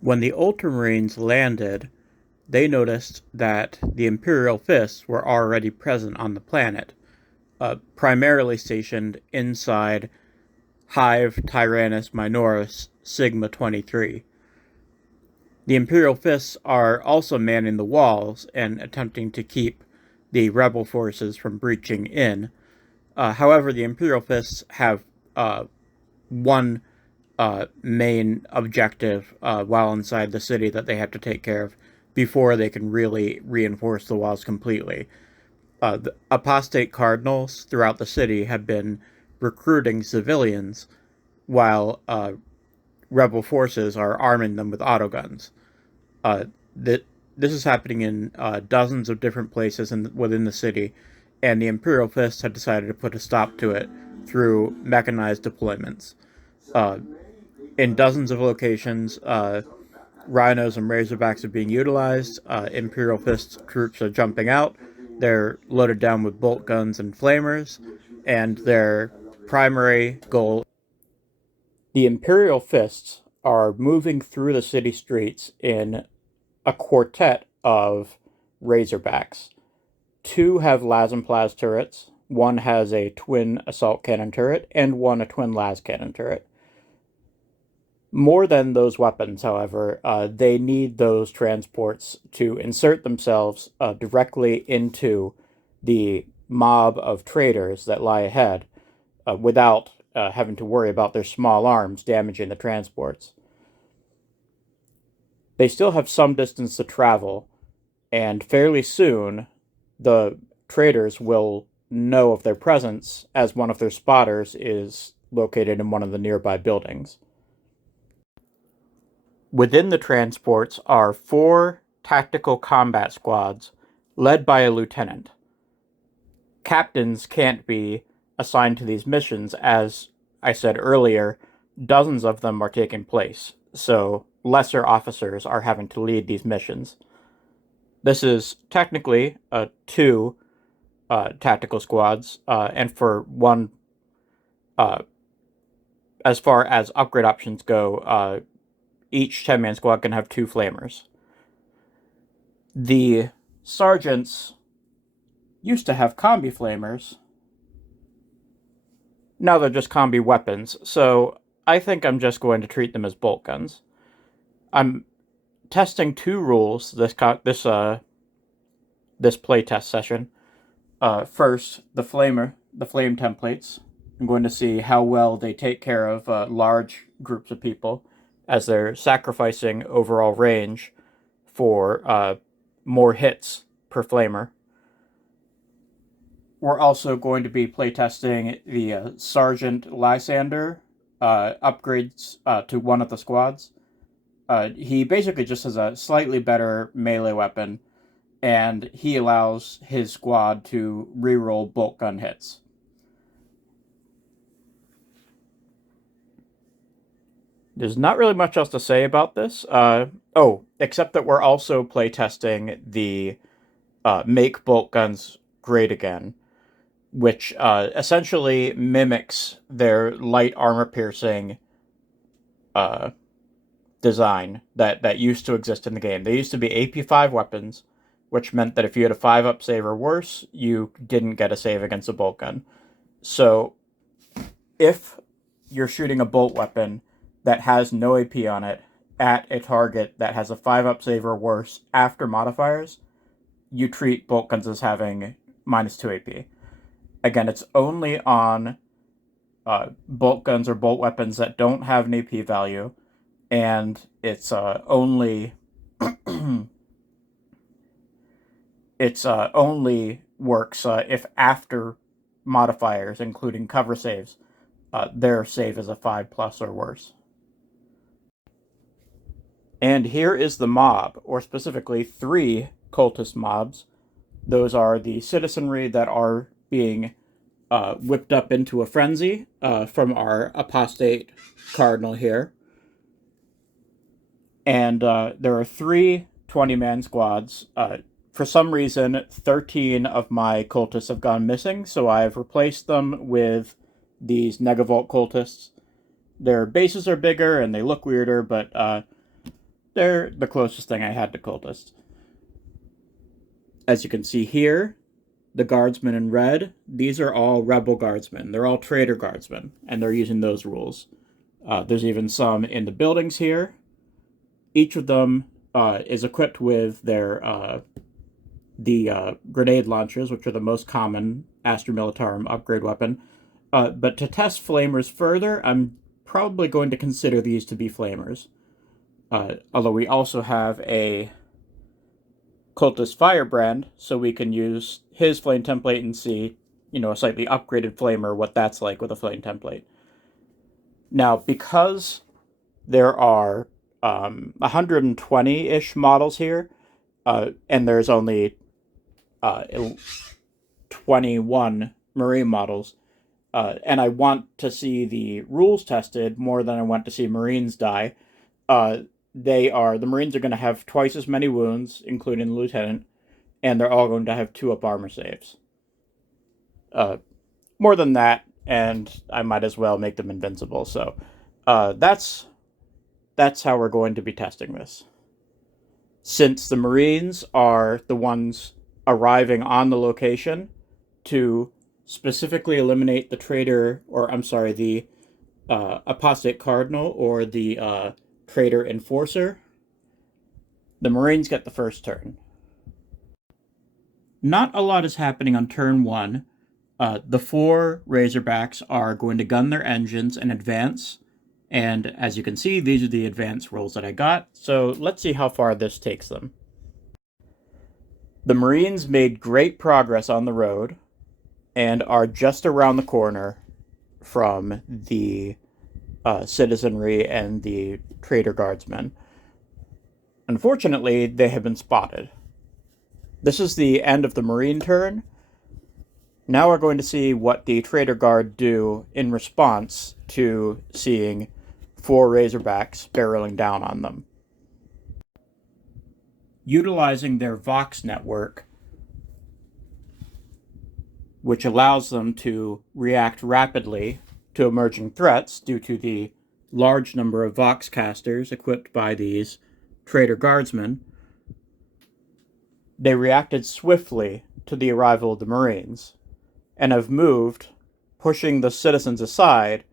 When the Ultramarines landed, they noticed that the Imperial Fists were already present on the planet, primarily stationed inside Hive Tyrannus Minoris Sigma 23. The Imperial Fists are also manning the walls and attempting to keep the rebel forces from breaching in. However, the Imperial Fists have one main objective while inside the city that they have to take care of before they can really reinforce the walls completely. The apostate cardinals throughout the city have been recruiting civilians while rebel forces are arming them with autoguns. That this is happening in dozens of different places within the city, and the Imperial Fist had decided to put a stop to it through mechanized deployments. Uh, in dozens of locations, rhinos and razorbacks are being utilized. Imperial Fist troops are jumping out. They're loaded down with bolt guns and flamers, and their primary goal. The Imperial Fists are moving through the city streets in a quartet of razorbacks. Two have Las turrets, one has a twin assault cannon turret, and one a twin las cannon turret. More than those weapons, however, they need those transports to insert themselves directly into the mob of traitors that lie ahead without having to worry about their small arms damaging the transports. They still have some distance to travel, and fairly soon the traitors will know of their presence as one of their spotters is located in one of the nearby buildings. Within the transports are 4 tactical combat squads led by a lieutenant. Captains can't be assigned to these missions, as I said earlier, dozens of them are taking place, so lesser officers are having to lead these missions. This is technically 2 tactical squads, and for one, as far as upgrade options go, each 10-man squad can have 2 flamers. The sergeants used to have combi flamers. Now they're just combi weapons, so I think I'm just going to treat them as bolt guns. I'm testing 2 rules this playtest session. First, the flame templates. I'm going to see how well they take care of large groups of people, as they're sacrificing overall range for more hits per flamer. We're also going to be playtesting the Sergeant Lysander upgrades to one of the squads. He basically just has a slightly better melee weapon, and he allows his squad to reroll bolt gun hits. There's not really much else to say about this. Except that we're also playtesting the Make Bolt Guns Great Again, which essentially mimics their light armor piercing design that used to exist in the game. They used to be AP5 weapons, which meant that if you had a 5-up save or worse, you didn't get a save against a bolt gun. So if you're shooting a bolt weapon that has no AP on it at a target that has a 5-up save or worse after modifiers, you treat bolt guns as having -2 AP. Again, it's only on bolt guns or bolt weapons that don't have an AP value, and it's only only works if after modifiers, including cover saves, their save is a 5+ or worse. And here is the mob, or specifically 3 cultist mobs. Those are the citizenry that are being whipped up into a frenzy from our apostate cardinal here. And there are 3 20-man squads. For some reason, 13 of my cultists have gone missing, so I've replaced them with these Negavolt cultists. Their bases are bigger and they look weirder, but They're the closest thing I had to cultists. As you can see here, the guardsmen in red, these are all rebel guardsmen. They're all traitor guardsmen, and they're using those rules. There's even some in the buildings here. Each of them is equipped with their grenade launchers, which are the most common Astra Militarum upgrade weapon. But to test flamers further, I'm probably going to consider these to be flamers. Although we also have a cultist firebrand, so we can use his flame template and see, a slightly upgraded flamer, what that's like with a flame template. Now, because there are 120-ish models here, and there's only 21 Marine models, and I want to see the rules tested more than I want to see Marines die. The Marines are going to have twice as many wounds, including the Lieutenant, and they're all going to have 2-up armor saves. More than that, and I might as well make them invincible. So that's how we're going to be testing this. Since the Marines are the ones arriving on the location to specifically eliminate the traitor, the apostate cardinal or the traitor enforcer, the Marines get the first turn. Not a lot is happening on turn 1. The 4 Razorbacks are going to gun their engines and advance, and as you can see, these are the advance rolls that I got, so let's see how far this takes them. The Marines made great progress on the road and are just around the corner from the citizenry and the traitor guardsmen. Unfortunately, they have been spotted. This is the end of the Marine turn. Now we're going to see what the traitor guard do in response to seeing 4 Razorbacks barreling down on them. Utilizing their Vox network, which allows them to react rapidly to emerging threats due to the large number of Vox casters equipped by these traitor guardsmen, they reacted swiftly to the arrival of the Marines and have moved, pushing the citizens aside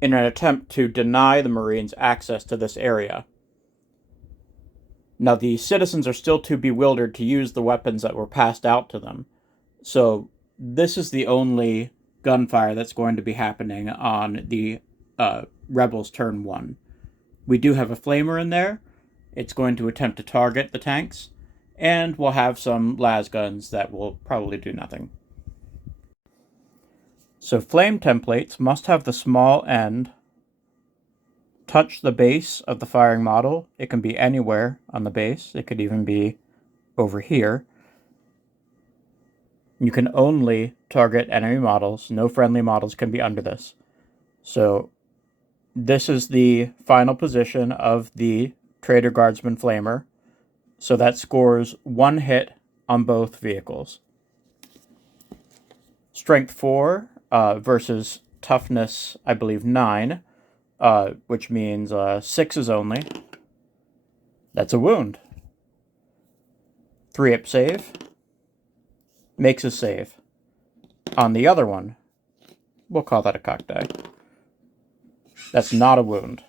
in an attempt to deny the Marines access to this area. Now, the citizens are still too bewildered to use the weapons that were passed out to them, so this is the only gunfire that's going to be happening on the Rebels' turn 1. We do have a flamer in there. It's going to attempt to target the tanks, and we'll have some las guns that will probably do nothing. So flame templates must have the small end touch the base of the firing model. It can be anywhere on the base. It could even be over here. You can only target enemy models. No friendly models can be under this. So this is the final position of the Traitor Guardsman Flamer. So that scores 1 hit on both vehicles. Strength 4 versus toughness, I believe, 9, which means 6s only. That's a wound. 3-up save. Makes a save. On the other one, we'll call that a cock die. That's not a wound.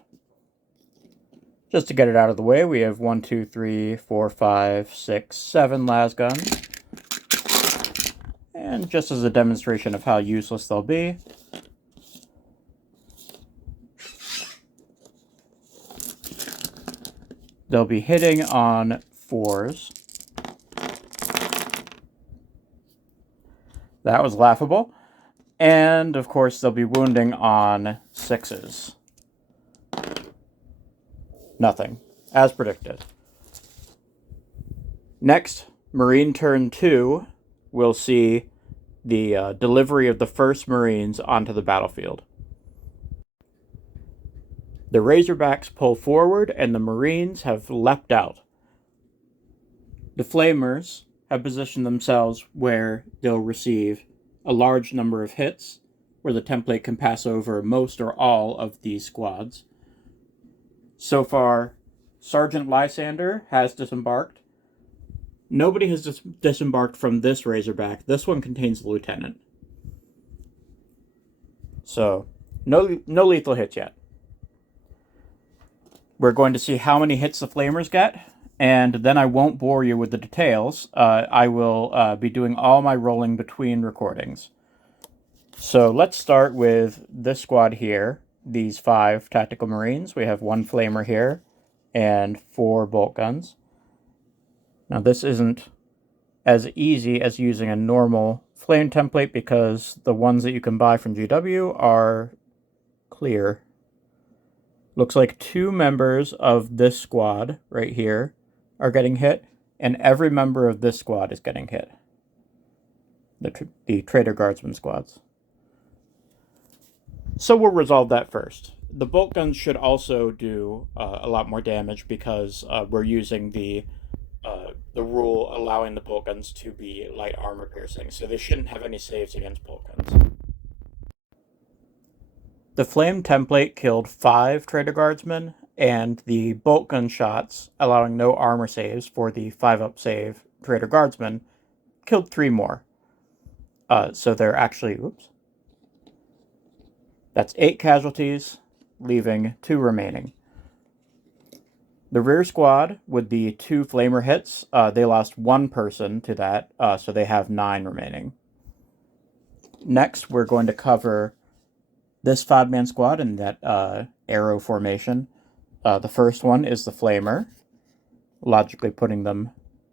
Just to get it out of the way, we have 1, 2, 3, 4, 5, 6, 7 las guns. And just as a demonstration of how useless they'll be, they'll be hitting on 4s. That was laughable. And, of course, they'll be wounding on 6s. Nothing, as predicted. Next, Marine turn 2, we'll see the delivery of the first Marines onto the battlefield. The Razorbacks pull forward, and the Marines have leapt out. The Flamers have positioned themselves where they'll receive a large number of hits, where the template can pass over most or all of these squads. So far, Sergeant Lysander has disembarked. Nobody has disembarked from this Razorback. This one contains the Lieutenant. So, no lethal hits yet. We're going to see how many hits the Flamers get, and then I won't bore you with the details. I will be doing all my rolling between recordings. So let's start with this squad here, these 5 Tactical Marines. We have 1 Flamer here, and 4 bolt guns. Now this isn't as easy as using a normal flame template because the ones that you can buy from GW are clear. Looks like 2 members of this squad right here are getting hit, and every member of this squad is getting hit. The Traitor Guardsman squads. So we'll resolve that first. The bolt guns should also do a lot more damage because we're using the rule allowing the bolt guns to be light armor piercing, so they shouldn't have any saves against bolt guns. The flame template killed 5 Traitor Guardsmen, and the bolt gun shots, allowing no armor saves for the 5-up save Traitor Guardsmen, killed 3 more. So they're actually, that's 8 casualties, leaving 2 remaining. The rear squad, with the 2 Flamer hits, they lost 1 person to that, so they have 9 remaining. Next, we're going to cover this 5-man squad in that arrow formation. The first one is the Flamer, logically putting them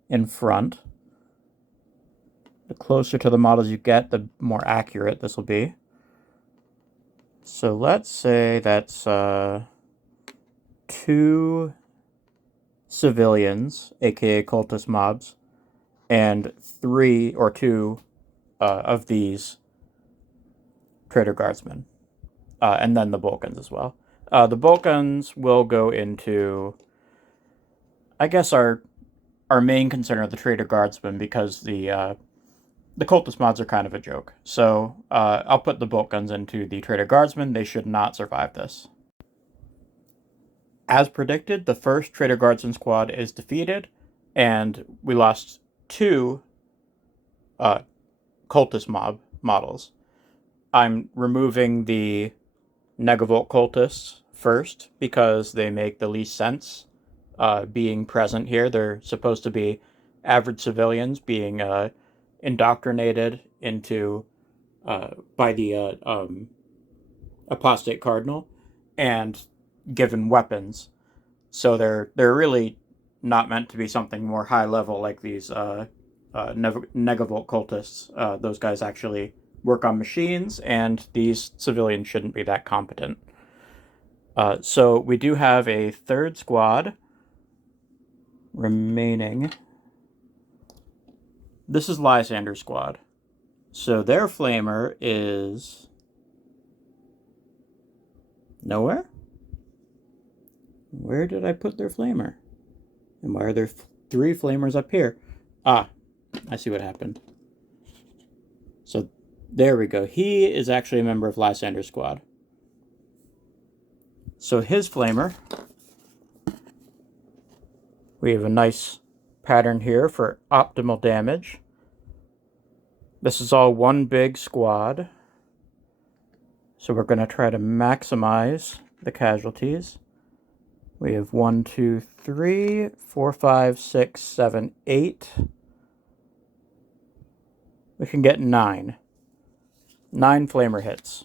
in front. The closer to the models you get, the more accurate this will be. So let's say that's 2 civilians, aka cultist mobs, and 3 or 2 of these Traitor Guardsmen. And then the bolt guns as well. The bolt guns will go into, I guess, our main concern are the Traitor Guardsmen because the cultist mods are kind of a joke. So I'll put the bolt guns into the Traitor Guardsmen. They should not survive this. As predicted, the first Traitor Guardsman squad is defeated, and we lost 2 cultist mob models. I'm removing the Negavolt cultists first because they make the least sense being present here. They're supposed to be average civilians being indoctrinated into by the apostate cardinal and given weapons. So they're really not meant to be something more high level like these Negavolt cultists. Those guys actually work on machines, and these civilians shouldn't be that competent. So we do have a 3rd squad remaining. This is Lysander's squad. So their Flamer is nowhere? Where did I put their Flamer? And why are there 3 Flamers up here? Ah, I see what happened. So there we go. He is actually a member of Lysander's squad. So his Flamer, we have a nice pattern here for optimal damage. This is all one big squad. So we're going to try to maximize the casualties. We have 1, 2, 3, 4, 5, 6, 7, 8. We can get 9. 9 Flamer hits.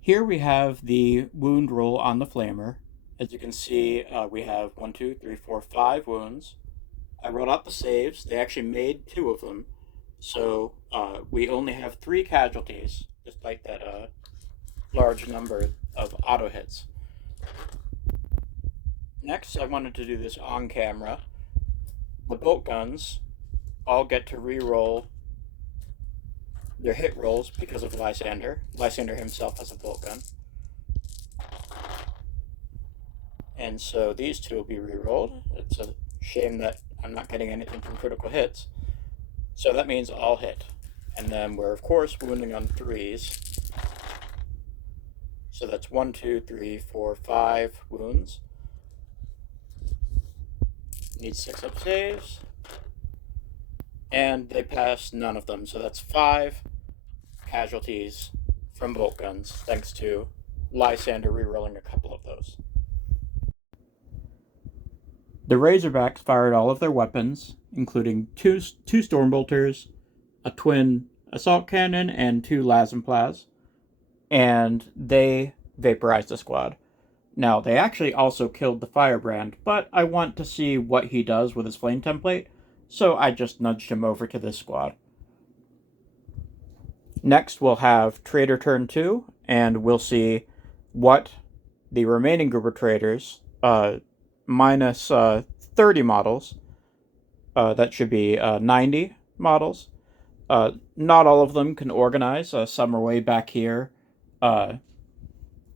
Here we have the wound roll on the Flamer. As you can see, we have 1, 2, 3, 4, 5 wounds. I wrote out the saves. They actually made 2 of them. So we only have 3 casualties, despite that large number of auto hits. Next, I wanted to do this on camera. The bolt guns all get to re-roll their hit rolls because of Lysander. Lysander himself has a bolt gun. And so these 2 will be re-rolled. It's a shame that I'm not getting anything from critical hits. So that means all hit. And then we're, of course, wounding on 3s. So that's 1, 2, 3, 4, 5 wounds. Need 6 up saves. And they pass none of them, so that's 5 casualties from bolt guns, thanks to Lysander rerolling a couple of those. The Razorbacks fired all of their weapons, including two Stormbolters, a twin assault cannon, and 2 Lazenplas, and they vaporized the squad. Now, they actually also killed the Firebrand, but I want to see what he does with his flame template, so I just nudged him over to this squad. Next, we'll have Trader Turn 2, and we'll see what the remaining group of traders, minus 30 models, that should be 90 models. Not all of them can organize. Some are way back here.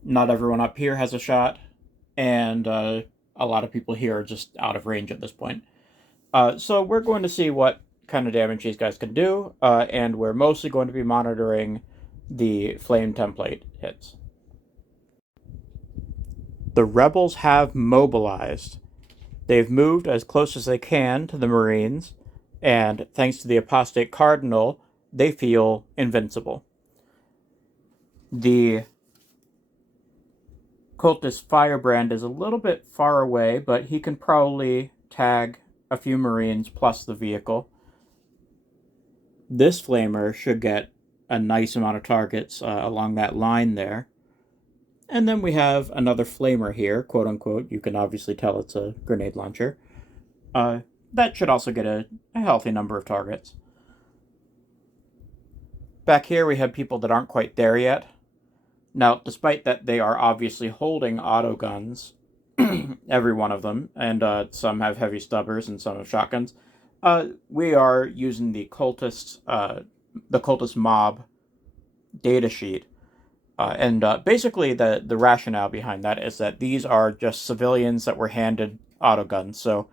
Not everyone up here has a shot, and a lot of people here are just out of range at this point. So we're going to see what kind of damage these guys can do, and we're mostly going to be monitoring the flame template hits. The rebels have mobilized. They've moved as close as they can to the Marines, and thanks to the Apostate Cardinal, they feel invincible. The Cultist Firebrand is a little bit far away, but he can probably tag a few Marines plus the vehicle. This Flamer should get a nice amount of targets along that line there. And then we have another Flamer here, quote unquote. You can obviously tell it's a grenade launcher. That should also get a healthy number of targets. Back here we have people that aren't quite there yet. Now, despite that they are obviously holding auto guns, every one of them, and some have heavy stubbers and some have shotguns, we are using the cultist mob data sheet. And basically the rationale behind that is that these are just civilians that were handed auto guns. So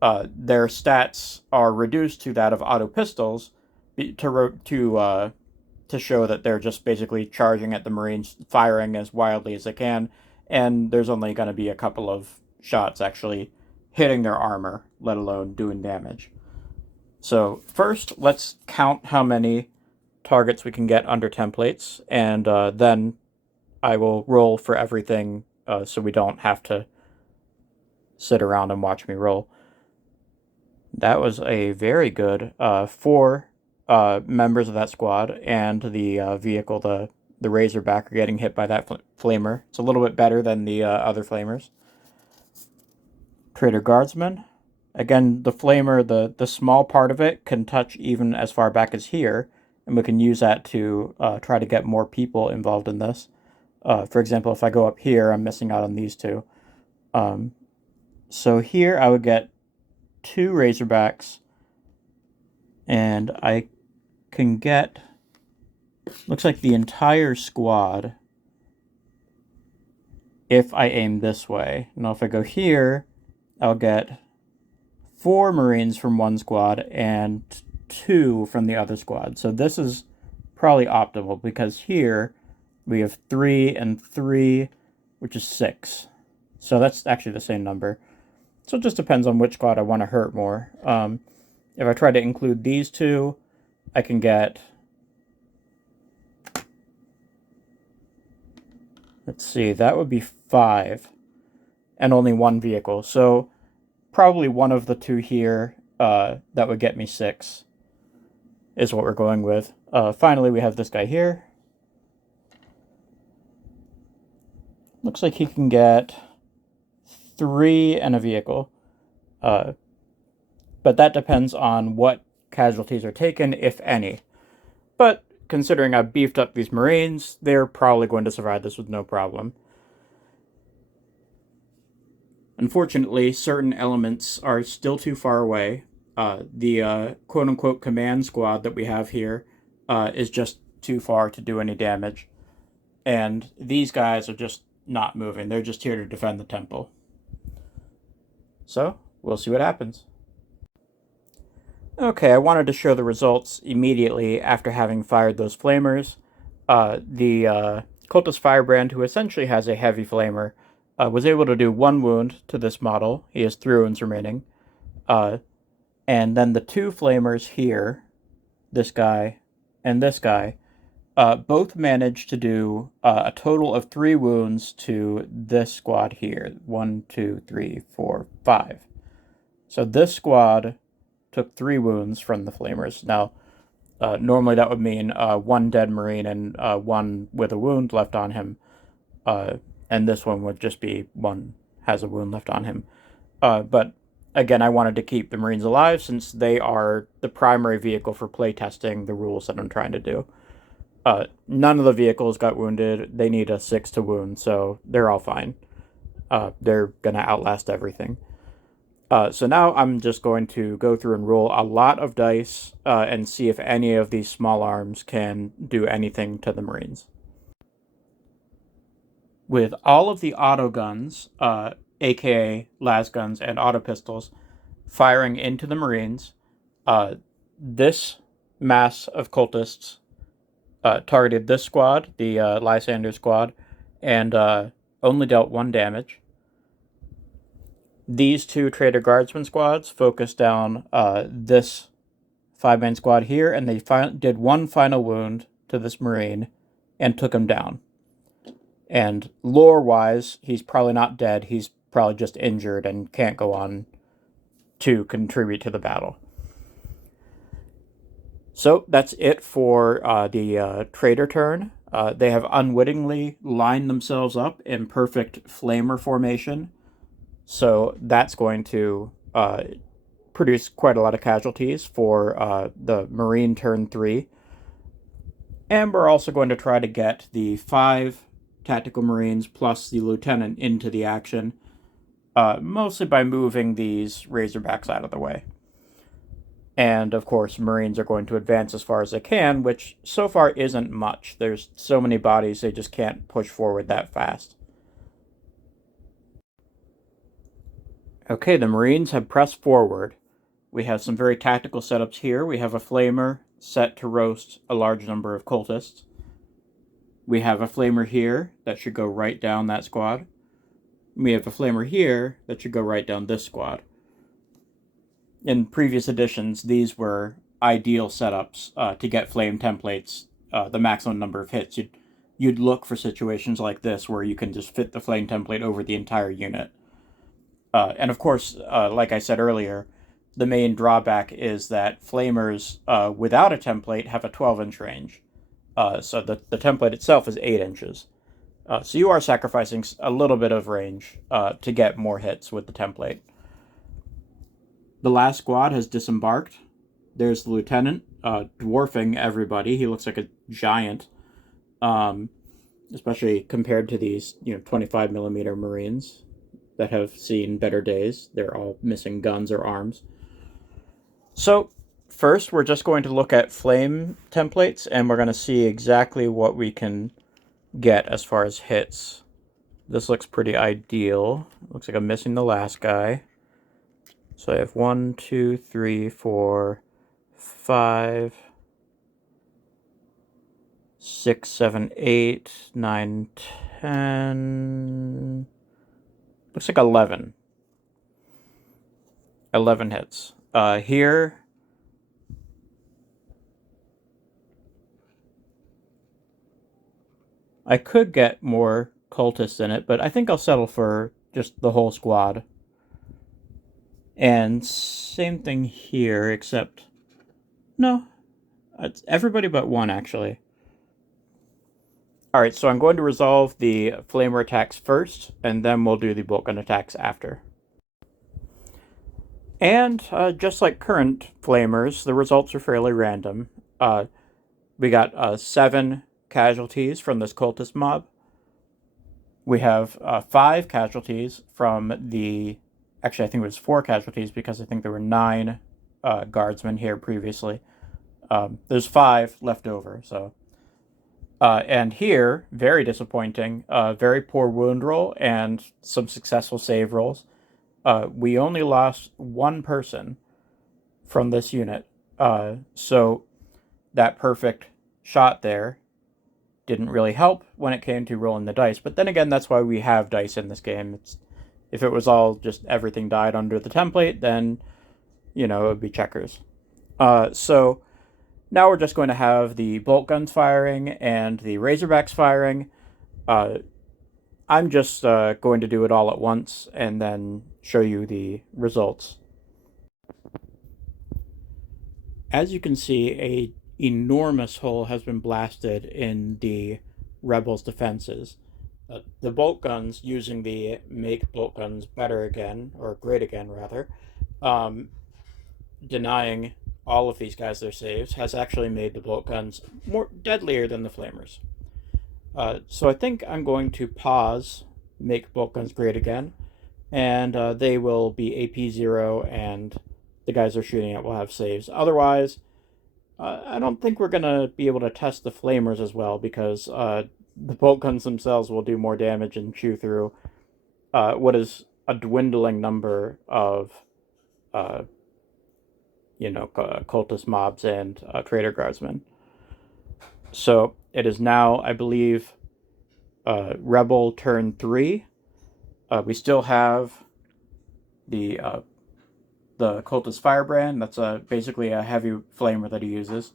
their stats are reduced to that of auto pistols to show that they're just basically charging at the Marines, firing as wildly as they can, and there's only going to be a couple of shots actually hitting their armor, let alone doing damage. So first, let's count how many targets we can get under templates, and then I will roll for everything so we don't have to sit around and watch me roll. That was a very good 4 members of that squad, and the vehicle, the Razorback, are getting hit by that Flamer. It's a little bit better than the other Flamers. Trader Guardsman. Again, the Flamer, the small part of it can touch even as far back as here, and we can use that to try to get more people involved in this. For example, if I go up here, I'm missing out on these two. So here I would get 2 Razorbacks, and I can get, looks like the entire squad if I aim this way. Now if I go here, I'll get 4 Marines from one squad and 2 from the other squad. So this is probably optimal because here we have 3 and 3, which is 6. So that's actually the same number. So it just depends on which squad I want to hurt more. If I try to include these 2, I can get, let's see, that would be 5 and only 1 vehicle. So probably one of the 2 here that would get me 6 is what we're going with. Finally, we have this guy here. Looks like he can get 3 and a vehicle. But that depends on what casualties are taken, if any. But considering I've beefed up these Marines, they're probably going to survive this with no problem. Unfortunately, certain elements are still too far away. The quote-unquote command squad that we have here is just too far to do any damage. And these guys are just not moving. They're just here to defend the temple. So, we'll see what happens. Okay, I wanted to show the results immediately after having fired those flamers. The Cultist Firebrand, who essentially has a heavy flamer, was able to do 1 wound to this model. He has 3 wounds remaining. And then the 2 flamers here, this guy and this guy, both managed to do a total of 3 wounds to this squad here. 1, 2, 3, 4, 5. So this squad took 3 wounds from the flamers. Now, normally that would mean 1 dead Marine and 1 with a wound left on him. And this one would just be 1 has a wound left on him. But again, I wanted to keep the Marines alive since they are the primary vehicle for playtesting the rules that I'm trying to do. None of the vehicles got wounded. They need a 6 to wound, so they're all fine. They're going to outlast everything. So now I'm just going to go through and roll a lot of dice and see if any of these small arms can do anything to the Marines. With all of the auto guns, aka las guns and auto pistols, firing into the Marines, this mass of cultists targeted this squad, the Lysander squad, and only dealt 1 damage. These 2 Traitor Guardsman squads focused down this 5-man squad here, and they did 1 final wound to this Marine and took him down. And lore-wise, he's probably not dead. He's probably just injured and can't go on to contribute to the battle. So that's it for the Traitor turn. They have unwittingly lined themselves up in perfect flamer formation. So that's going to produce quite a lot of casualties for the Marine turn 3. And we're also going to try to get the 5 Tactical Marines plus the Lieutenant into the action, mostly by moving these Razorbacks out of the way. And, of course, Marines are going to advance as far as they can, which so far isn't much. There's so many bodies, they just can't push forward that fast. Okay, the Marines have pressed forward. We have some very tactical setups here. We have a flamer set to roast a large number of cultists. We have a flamer here that should go right down that squad. We have a flamer here that should go right down this squad. In previous editions, these were ideal setups to get flame templates, the maximum number of hits. You'd look for situations like this where you can just fit the flame template over the entire unit. And of course, like I said earlier, the main drawback is that flamers without a template have a 12-inch range. So the template itself is 8 inches. So you are sacrificing a little bit of range to get more hits with the template. The last squad has disembarked. There's the lieutenant, dwarfing everybody. He looks like a giant, especially compared to these 25mm Marines that have seen better days. They're all missing guns or arms. So first, we're just going to look at flame templates, and we're going to see exactly what we can get as far as hits. This looks pretty ideal. Looks like I'm missing the last guy. So I have 1, 2, 3, 4, 5, 6, 7, 8, 9, 10. Looks like 11. 11 hits. Here, I could get more cultists in it, but I think I'll settle for just the whole squad. And same thing here, except... no, it's everybody but 1, actually. Alright, so I'm going to resolve the flamer attacks first, and then we'll do the boltgun attacks after. And just like current flamers, the results are fairly random. We got 7 casualties from this cultist mob. We have 5 casualties from the... actually, I think it was 4 casualties because I think there were 9 guardsmen here previously. There's 5 left over, so... and here, very disappointing, very poor wound roll and some successful save rolls. We only lost 1 person from this unit. So that perfect shot there didn't really help when it came to rolling the dice. But then again, that's why we have dice in this game. If it was all just everything died under the template, then, it would be checkers. So now we're just going to have the bolt guns firing and the Razorbacks firing. I'm just going to do it all at once and then show you the results. As you can see, a enormous hole has been blasted in the rebels' defenses. The bolt guns, using the make bolt guns better again, or great again rather, denying all of these guys their saves, has actually made the bolt guns more deadlier than the flamers. So I think I'm going to pause make Boltguns Great Again, and they will be AP 0, and the guys they're shooting at will have saves. Otherwise, I don't think we're going to be able to test the flamers as well, because the bolt guns themselves will do more damage and chew through what is a dwindling number of cultist mobs and traitor guardsmen. So it is now, I believe, Rebel turn 3. We still have the cultist firebrand. That's basically a heavy flamer that he uses.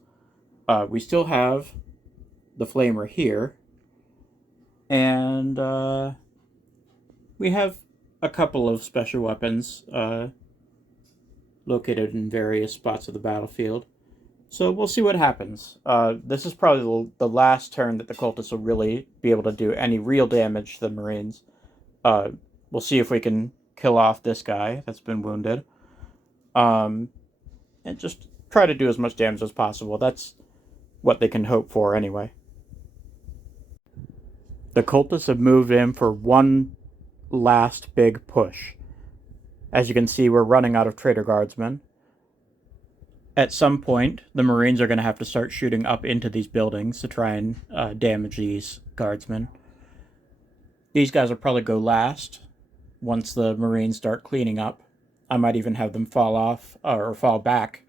We still have the flamer here, and we have a couple of special weapons located in various spots of the battlefield. So we'll see what happens. This is probably the last turn that the cultists will really be able to do any real damage to the Marines. We'll see if we can kill off this guy that's been wounded. And just try to do as much damage as possible. That's what they can hope for anyway. The cultists have moved in for one last big push. As you can see, we're running out of traitor guardsmen. At some point, the Marines are going to have to start shooting up into these buildings to try and damage these guardsmen. These guys will probably go last once the Marines start cleaning up. I might even have them fall off or fall back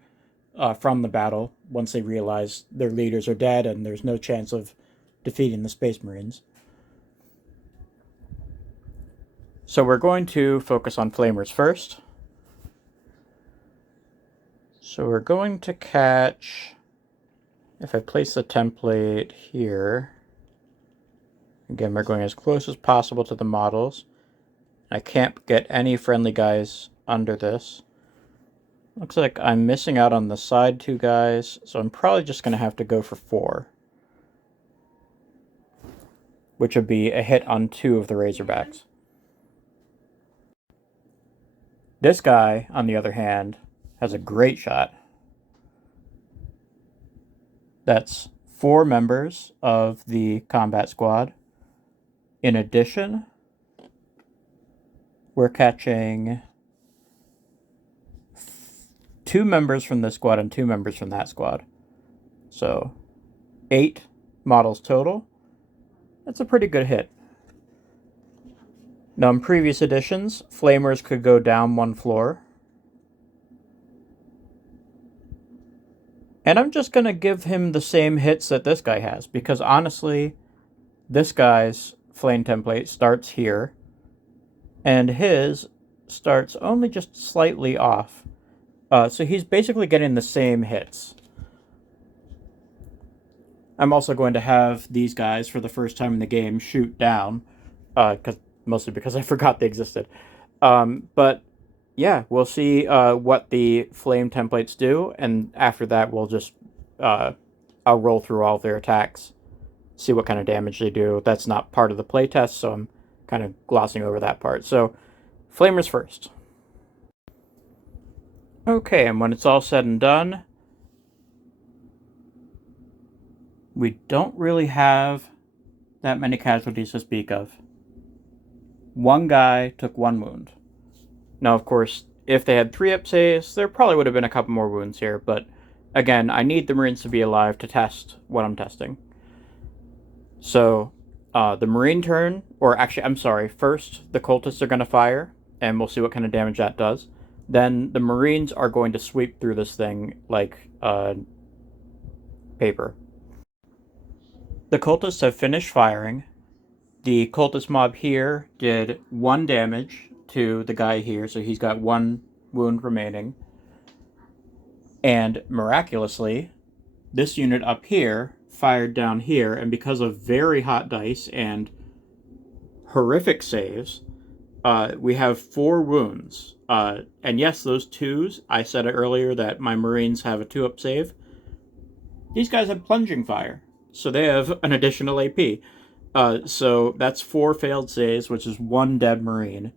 from the battle once they realize their leaders are dead and there's no chance of defeating the Space Marines. So we're going to focus on flamers first. So we're going to catch, if I place the template here, again, we're going as close as possible to the models. I can't get any friendly guys under this. Looks like I'm missing out on the side 2 guys, so I'm probably just going to have to go for 4. Which would be a hit on 2 of the Razorbacks. This guy, on the other hand, has a great shot. That's 4 members of the combat squad. In addition, we're catching 2 members from this squad and 2 members from that squad. So 8 models total. That's a pretty good hit. Now, in previous editions, flamers could go down 1 floor. And I'm just going to give him the same hits that this guy has, because honestly, this guy's flame template starts here, and his starts only just slightly off. So he's basically getting the same hits. I'm also going to have these guys, for the first time in the game, shoot down, mostly because I forgot they existed. But yeah, we'll see what the flame templates do, and after that we'll just I'll roll through all of their attacks, see what kind of damage they do. That's not part of the playtest, so I'm kind of glossing over that part. So flamers first. Okay, and when it's all said and done, we don't really have that many casualties to speak of. 1 guy took 1 wound. Now, of course, if they had 3 up saves, there probably would have been a couple more wounds here, but again, I need the Marines to be alive to test what I'm testing. So, the Marine turn, or actually, I'm sorry, first the cultists are going to fire, and we'll see what kind of damage that does. Then the Marines are going to sweep through this thing like paper. The cultists have finished firing. The cultist mob here did 1 damage to the guy here, so he's got 1 wound remaining. And miraculously, this unit up here fired down here, and because of very hot dice and horrific saves, we have 4 wounds. And yes, those 2s, I said it earlier that my Marines have a 2-up save. These guys have plunging fire, so they have an additional AP. So that's 4 failed saves, which is 1 dead Marine.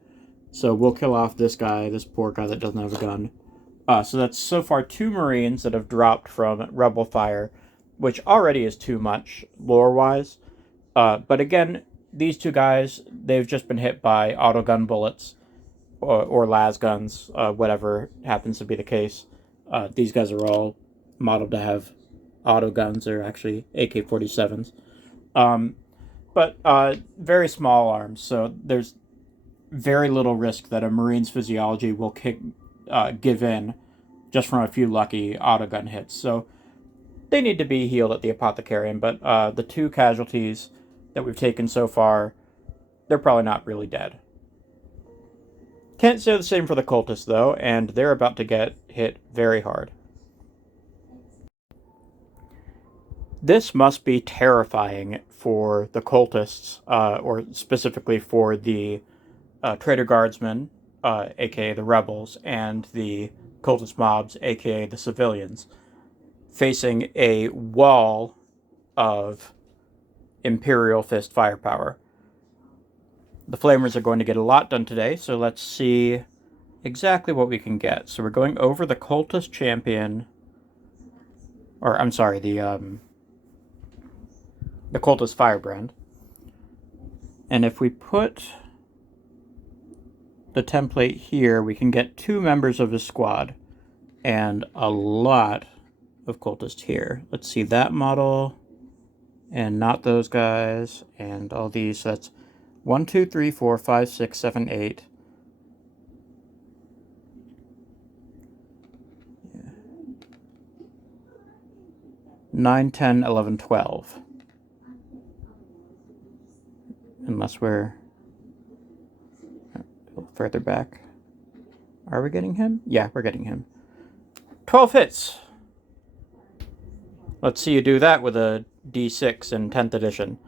So we'll kill off this guy, this poor guy that doesn't have a gun. So that's so far 2 Marines that have dropped from Rebel Fire, which already is too much lore-wise. But again, these 2 guys, they've just been hit by autogun bullets or las guns, whatever happens to be the case. These guys are all modeled to have autoguns, or actually AK-47s. But very small arms, so there's very little risk that a Marine's physiology will give in just from a few lucky autogun hits. So they need to be healed at the Apothecarium, but the 2 casualties that we've taken so far, they're probably not really dead. Can't say the same for the cultists, though, and they're about to get hit very hard. This must be terrifying for the cultists, or specifically for the traitor guardsmen, aka the rebels, and the cultist mobs, aka the civilians, facing a wall of Imperial Fist firepower. The Flamers are going to get a lot done today, so let's see exactly what we can get. So we're going over the cultist champion, or I'm sorry, the cultist firebrand. And if we put the template here, we can get 2 members of his squad and a lot of cultists here. Let's see, that model and not those guys and all these. So that's 1, 2, 3, 4, 5, 6, 7, 8. 9, 10, 11, 12. Unless we're further back. Are we getting him? Yeah, we're getting him. 12 hits. Let's see you do that with a D6 in 10th edition.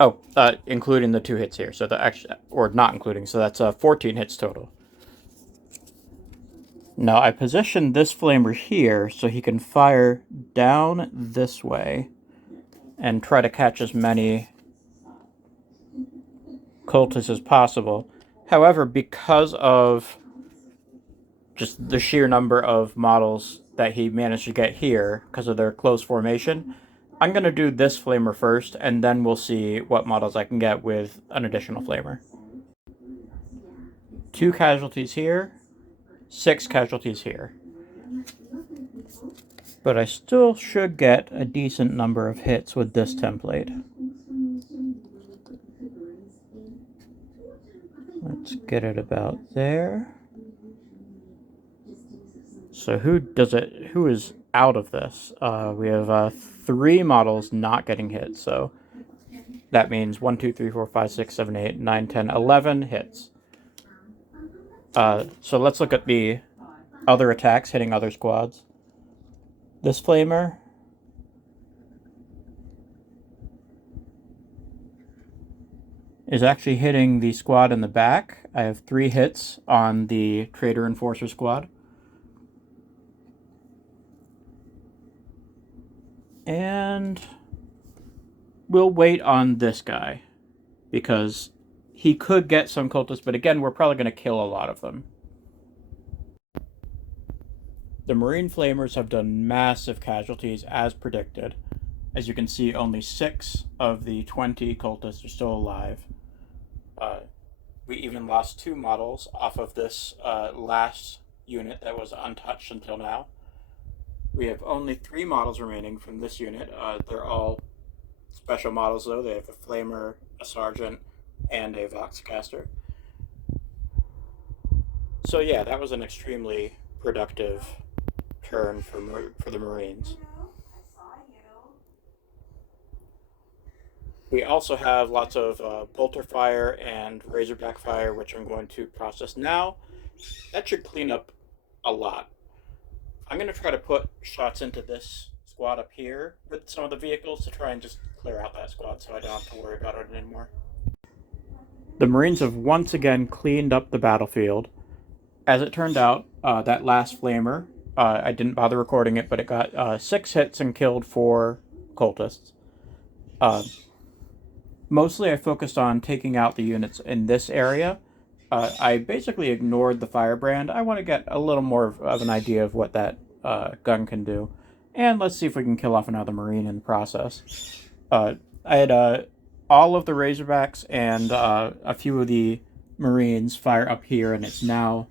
Oh, including the 2 hits here. So the actual, or not including, so that's 14 hits total. Now I positioned this flamer here so he can fire down this way and try to catch as many cultists as possible. However, because of just the sheer number of models that he managed to get here, because of their close formation, I'm going to do this flamer first, and then we'll see what models I can get with an additional flamer. 2 casualties here, 6 casualties here. But I still should get a decent number of hits with this template. Let's get it about there. So who is out of this? We have 3 models not getting hit, so that means 1, 2, 3, 4, 5, 6, 7, 8, 9, 10, 11 hits. So let's look at the other attacks hitting other squads. This flamer is actually hitting the squad in the back. I have 3 hits on the Traitor Enforcer squad. And we'll wait on this guy, because he could get some cultists, but again, we're probably going to kill a lot of them. The Marine Flamers have done massive casualties as predicted. As you can see, only 6 of the 20 cultists are still alive. We even lost 2 models off of this last unit that was untouched until now. We have only 3 models remaining from this unit. They're all special models, though. They have a Flamer, a Sergeant, and a Voxcaster. So yeah, that was an extremely productive turn for the Marines. We also have lots of bolter fire and razorback fire, which I'm going to process now. That should clean up a lot. I'm going to try to put shots into this squad up here with some of the vehicles to try and just clear out that squad so I don't have to worry about it anymore. The Marines have once again cleaned up the battlefield. As it turned out, that last flamer, I didn't bother recording it, but it got 6 hits and killed 4 cultists. Mostly I focused on taking out the units in this area. I basically ignored the firebrand. I want to get a little more of an idea of what that gun can do. And let's see if we can kill off another Marine in the process. I had all of the Razorbacks and a few of the Marines fire up here, and it's now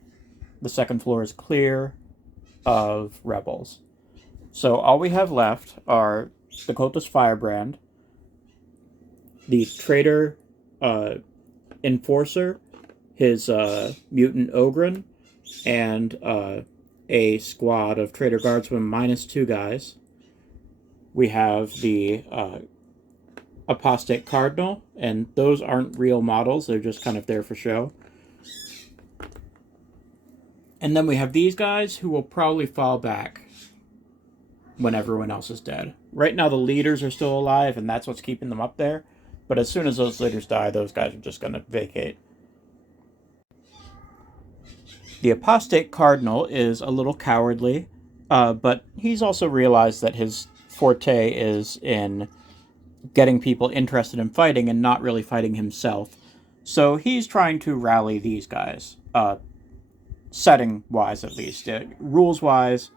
the second floor is clear of rebels. So all we have left are the Cultist Firebrand, the Traitor Enforcer, his Mutant Ogren, and a squad of Traitor Guardsmen minus 2 guys. We have the Apostate Cardinal, and those aren't real models, they're just kind of there for show. And then we have these guys who will probably fall back when everyone else is dead. Right now the leaders are still alive, and that's what's keeping them up there. But as soon as those leaders die, those guys are just going to vacate. The Apostate Cardinal is a little cowardly, but he's also realized that his forte is in getting people interested in fighting and not really fighting himself. So he's trying to rally these guys, setting-wise at least. Rules-wise,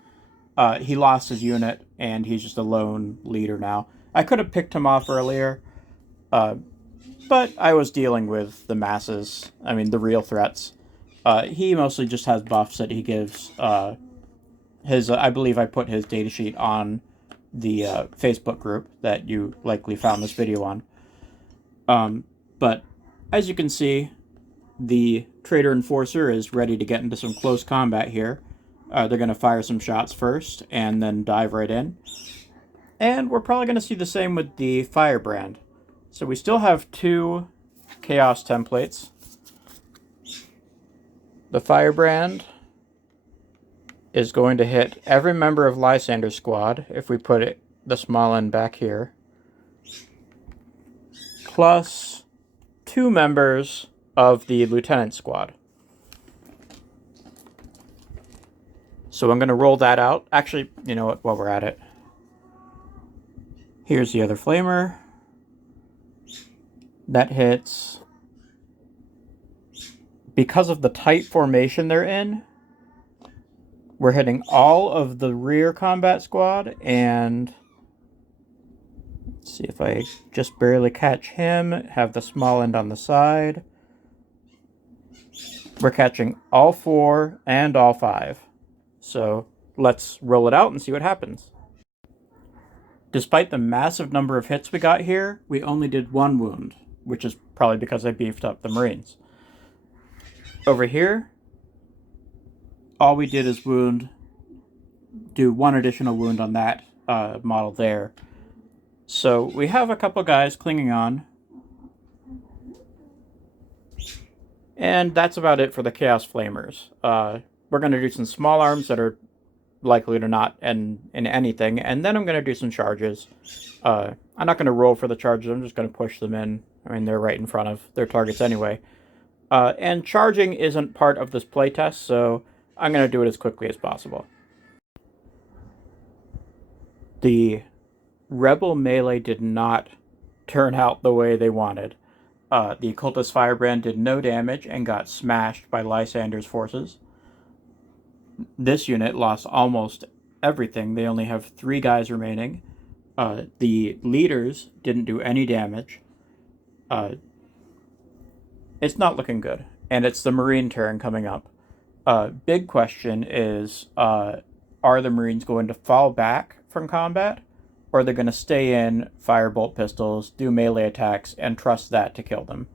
he lost his unit, and he's just a lone leader now. I could have picked him off earlier, but I was dealing with the masses, the real threats. He mostly just has buffs that he gives. I believe I put his datasheet on the Facebook group that you likely found this video on. But as you can see, the Traitor Enforcer is ready to get into some close combat here. They're going to fire some shots first and then dive right in. And we're probably going to see the same with the Firebrand. So we still have 2 Chaos templates. The Firebrand is going to hit every member of Lysander's squad, if we put the small end back here, plus 2 members of the Lieutenant squad. So I'm going to roll that out. Actually, you know what, while we're at it, here's the other Flamer. That hits. Because of the tight formation they're in, we're hitting all of the rear combat squad, and let's see if I just barely catch him, have the small end on the side. We're catching all 4 and all 5. So let's roll it out and see what happens. Despite the massive number of hits we got here, we only did 1 wound, which is probably because I beefed up the Marines. Over here, all we did is do 1 additional wound on that model there. So we have a couple guys clinging on. And that's about it for the Chaos Flamers. We're going to do some small arms that are likely to not end in anything, and then I'm going to do some charges. I'm not going to roll for the charges, I'm just going to push them in. They're right in front of their targets anyway. And charging isn't part of this playtest, so I'm going to do it as quickly as possible. The Rebel melee did not turn out the way they wanted. The Cultist Firebrand did no damage and got smashed by Lysander's forces. This unit lost almost everything. They only have 3 guys remaining. The leaders didn't do any damage. It's not looking good. And it's the Marine turn coming up. Big question is, are the Marines going to fall back from combat? Or are they going to stay in, fire bolt pistols, do melee attacks, and trust that to kill them?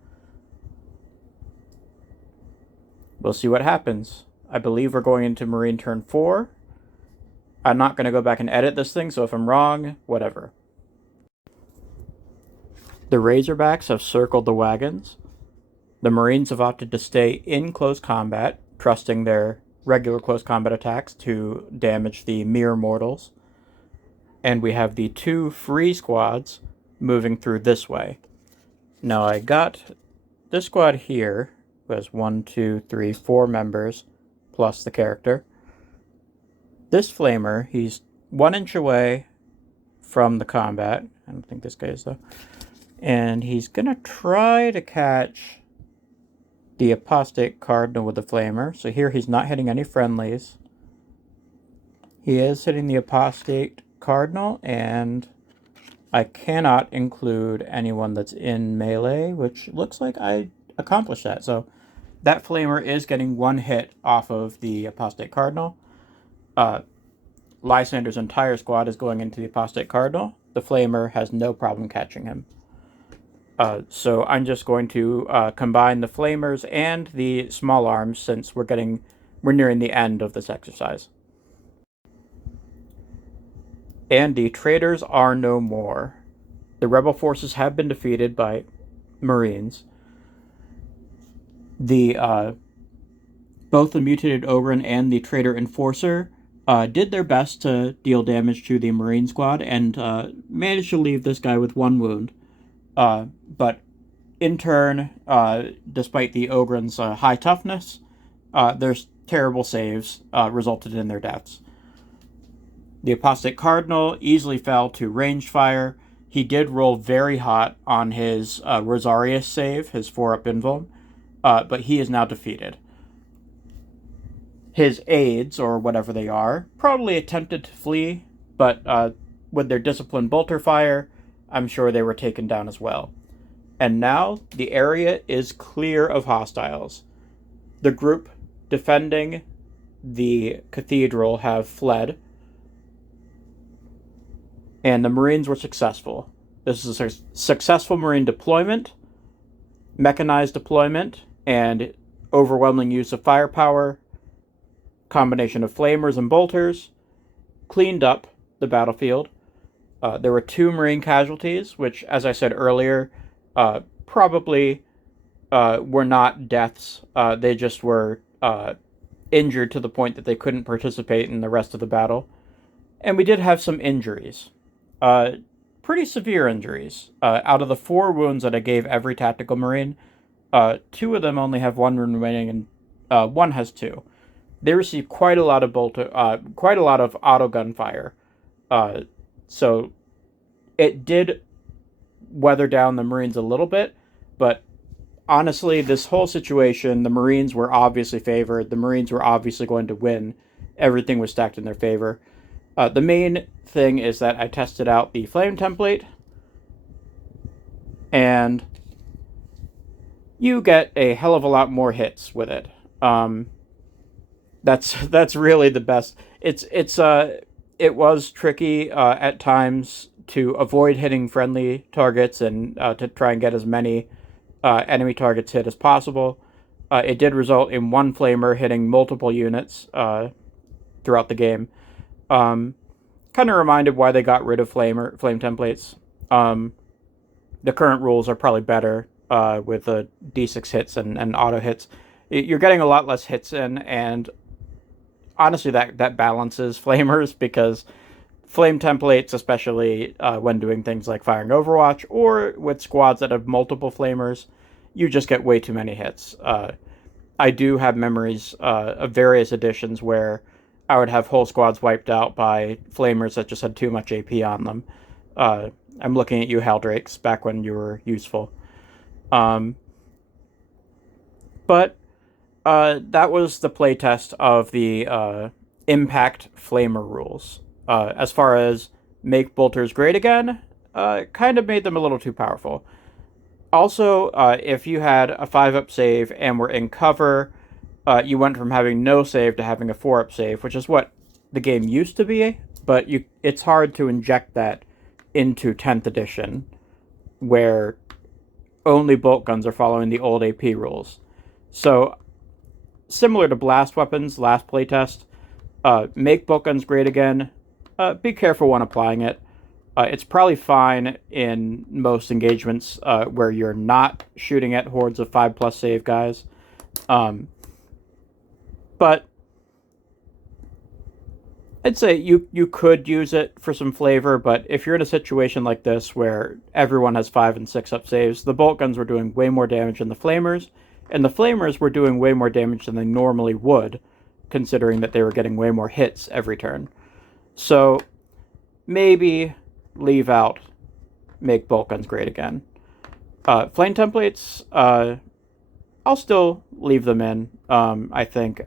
We'll see what happens. I believe we're going into Marine turn 4. I'm not going to go back and edit this thing, so if I'm wrong, whatever. The Razorbacks have circled the wagons. The Marines have opted to stay in close combat, trusting their regular close combat attacks to damage the mere mortals. And we have the 2 free squads moving through this way. Now I got this squad here, who has 1, 2, 3, 4 members, plus the character. This flamer, he's 1 inch away from the combat. I don't think this guy is, though. And he's gonna try to catch the apostate cardinal with the flamer. So here he's not hitting any friendlies. He is hitting the apostate cardinal, and I cannot include anyone that's in melee, which looks like I accomplished that. So that flamer is getting 1 hit off of the apostate cardinal. Lysander's entire squad is going into the apostate cardinal. The flamer has no problem catching him. So I'm just going to combine the flamers and the small arms, since we're nearing the end of this exercise. And the traitors are no more. The rebel forces have been defeated by Marines. Both the mutated Ogren and the traitor enforcer did their best to deal damage to the Marine squad and managed to leave this guy with 1 wound. But in turn, despite the Ogren's high toughness, their terrible saves resulted in their deaths. The apostate cardinal easily fell to ranged fire. He did roll very hot on his Rosarius save, his 4-up invuln, but he is now defeated. His aides, or whatever they are, probably attempted to flee, but with their disciplined bolter fire, I'm sure they were taken down as well. And now the area is clear of hostiles. The group defending the cathedral have fled, and the Marines were successful. This is a successful Marine deployment, mechanized deployment, and overwhelming use of firepower, combination of flamers and bolters, cleaned up the battlefield. There were 2 Marine casualties, which, as I said earlier, probably were not deaths. They just were injured to the point that they couldn't participate in the rest of the battle. And we did have some injuries. Pretty severe injuries. Out of the 4 wounds that I gave every tactical Marine, 2 of them only have 1 wound remaining, and 1 has 2. They received quite a lot of auto gunfire. So it did weather down the Marines a little bit, but honestly, this whole situation, the Marines were obviously favored. The Marines were obviously going to win. Everything was stacked in their favor. The main thing is that I tested out the flame template, and you get a hell of a lot more hits with it. That's really the best. It was tricky at times to avoid hitting friendly targets and to try and get as many enemy targets hit as possible. It did result in 1 flamer hitting multiple units throughout the game. Kind of reminded why they got rid of flame templates. The current rules are probably better with the D6 hits and auto hits. You're getting a lot less hits in, and honestly, that balances flamers, because flame templates, especially when doing things like firing Overwatch or with squads that have multiple flamers, you just get way too many hits. I do have memories of various editions where I would have whole squads wiped out by flamers that just had too much AP on them. I'm looking at you, Haldrakes, back when you were useful. But that was the playtest of the Impact Flamer rules. As far as make bolters great again, kind of made them a little too powerful. Also, if you had a 5-up save and were in cover, you went from having no save to having a 4-up save, which is what the game used to be, but it's hard to inject that into 10th edition, where only bolt guns are following the old AP rules. So, similar to blast weapons, last playtest, make bolt guns great again. Be careful when applying it. It's probably fine in most engagements where you're not shooting at hordes of 5+ save guys. But I'd say you could use it for some flavor, but if you're in a situation like this where everyone has 5 and 6 up saves, the bolt guns were doing way more damage than the flamers, and the flamers were doing way more damage than they normally would, considering that they were getting way more hits every turn. So maybe leave out make bolt guns great again. Flame templates, I'll still leave them in. I think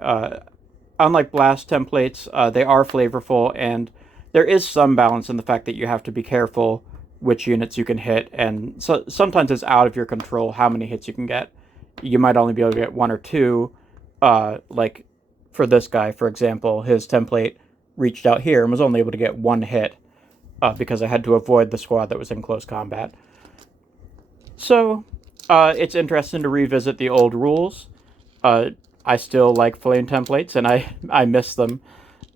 unlike blast templates, they are flavorful, and there is some balance in the fact that you have to be careful which units you can hit, and so sometimes it's out of your control how many hits you can get. You might only be able to get 1 or 2. Like for this guy, for example, his template reached out here and was only able to get 1 hit because I had to avoid the squad that was in close combat. So it's interesting to revisit the old rules. I still like flame templates, and I miss them.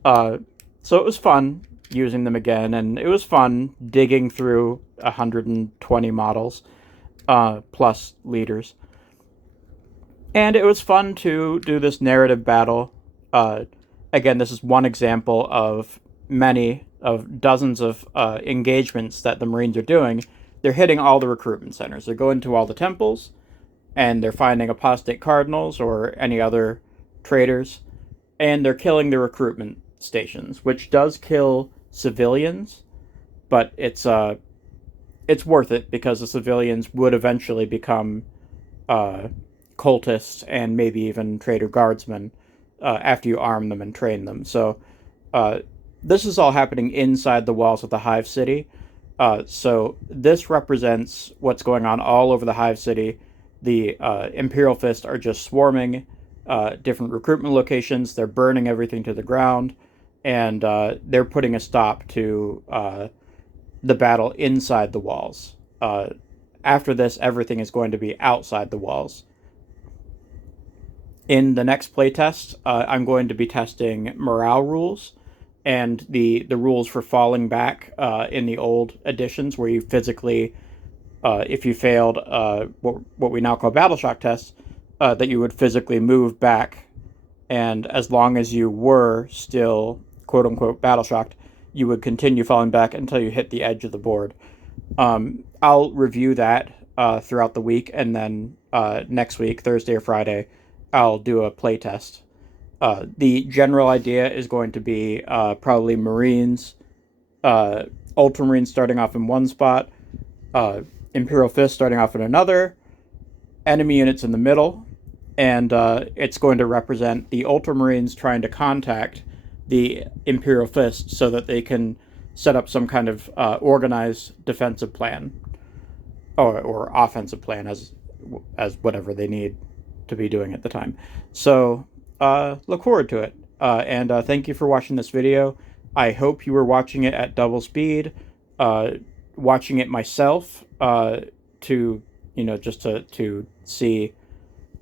So it was fun using them again, and it was fun digging through 120 models plus leaders. And it was fun to do this narrative battle. Again, this is one example of many, of dozens of engagements that the Marines are doing. They're hitting all the recruitment centers. They're going to all the temples, and they're finding apostate cardinals or any other traitors, and they're killing the recruitment stations, which does kill civilians, but it's worth it because the civilians would eventually become cultists and maybe even traitor guardsmen after you arm them and train them. So this is all happening inside the walls of the Hive City. So this represents what's going on all over the Hive City. The Imperial Fists are just swarming different recruitment locations. They're burning everything to the ground, and they're putting a stop to the battle inside the walls. After this, everything is going to be outside the walls. In the next playtest, I'm going to be testing morale rules and the rules for falling back in the old editions, where you physically, if you failed what we now call battle shock tests, that you would physically move back, and as long as you were still quote unquote battle shocked, you would continue falling back until you hit the edge of the board. I'll review that throughout the week, and then next week, Thursday or Friday, I'll do a playtest. The general idea is going to be probably Marines, Ultramarines starting off in one spot, Imperial Fist starting off in another, enemy units in the middle, and it's going to represent the Ultramarines trying to contact the Imperial Fist so that they can set up some kind of organized defensive plan or offensive plan as whatever they need to be doing at the time. So look forward to it. And thank you for watching this video. I hope you were watching it at double speed, watching it myself to, just to see,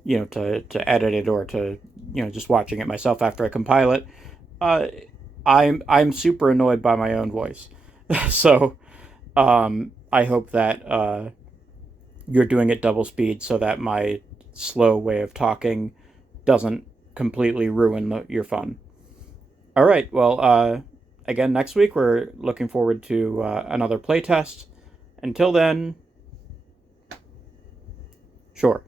to edit it, or to, just watching it myself after I compile it. I'm super annoyed by my own voice. So I hope that you're doing it double speed so that my slow way of talking doesn't completely ruin your fun. All right, well, again, next week we're looking forward to another playtest. Until then, sure.